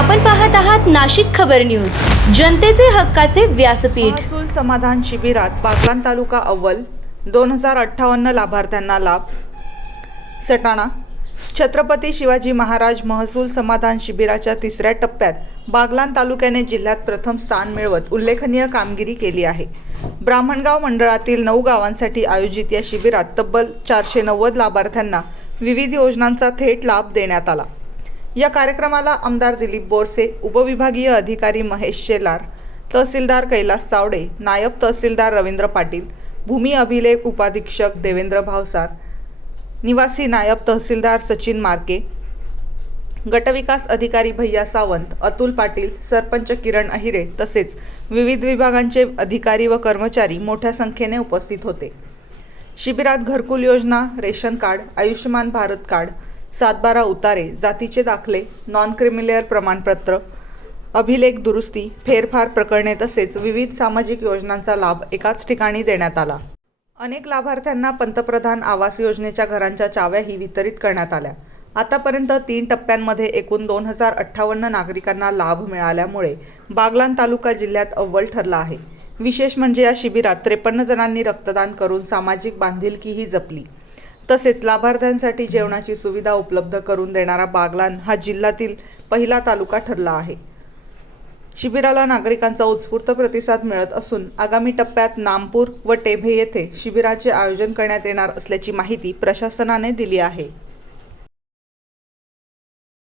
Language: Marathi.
आपण पाहत आहात नाशिक खबर न्यूज, जनतेचे हक्काचे व्यासपीठ। महसूल समाधान शिबिरात बागलाण तालुका अव्वल, 2058 लाभार्थ्यांना लाभ। सटाणा छत्रपती शिवाजी महाराज महसूल समाधान शिबिराच्या तिसऱ्या टप्प्यात बागलाण तालुक्याने जिल्ह्यात प्रथम स्थान मिळवत उल्लेखनीय कामगिरी केली आहे। ब्राह्मणगाव मंडळातील 9 गावांसाठी आयोजित या शिबिरात तब्बल 490 लाभार्थ्यांना विविध योजनांचा थेट लाभ देण्यात आला। या कार्यक्रमाला आमदार दिलीप बोरसे, उपविभागीय अधिकारी महेश शेलार, तहसीलदार कैलास चावडे, नायब तहसीलदार रवींद्र पाटील, भूमी अभिलेख उपाधीक्षक देवेंद्र भावसार, निवासी नायब तहसीलदार सचिन मार्के, गटविकास अधिकारी भैया सावंत, अतुल पाटील, सरपंच किरण अहिरे तसेच विविध विभागांचे अधिकारी व कर्मचारी मोठ्या संख्येने उपस्थित होते। शिबिरात घरकुल योजना, ration card, Ayushman Bharat card, 7/12 उतारे, जातीचे दाखले, नॉन क्रिमिलेअर प्रमाणपत्र, अभिलेख दुरुस्ती, फेरफार प्रकरणे तसेच विविध सामाजिक योजनांचा लाभ एकाच ठिकाणी देण्यात आला। अनेक लाभार्थ्यांना पंतप्रधान आवास योजनेच्या घरांच्या चाव्याही वितरित करण्यात आल्या। आतापर्यंत 3 टप्प्यांमध्ये एकूण 2058 नागरिकांना लाभ मिळाल्यामुळे बागलाण तालुका जिल्ह्यात अव्वल ठरला आहे। विशेष म्हणजे या शिबिरात 53 जणांनी रक्तदान करून सामाजिक बांधिलकीही जपली। तसेच लाभार्थ्यांसाठी जेवणाची सुविधा उपलब्ध करून देणारा बागलाण हा जिल्ह्यातील पहिला तालुका ठरला आहे। शिबिराला नागरिकांचा उत्स्फूर्त प्रतिसाद मिळत असून आगामी टप्प्यात नामपूर व टेंभे येथे शिबिराचे आयोजन करण्यात येणार असल्याची माहिती प्रशासनाने दिली आहे।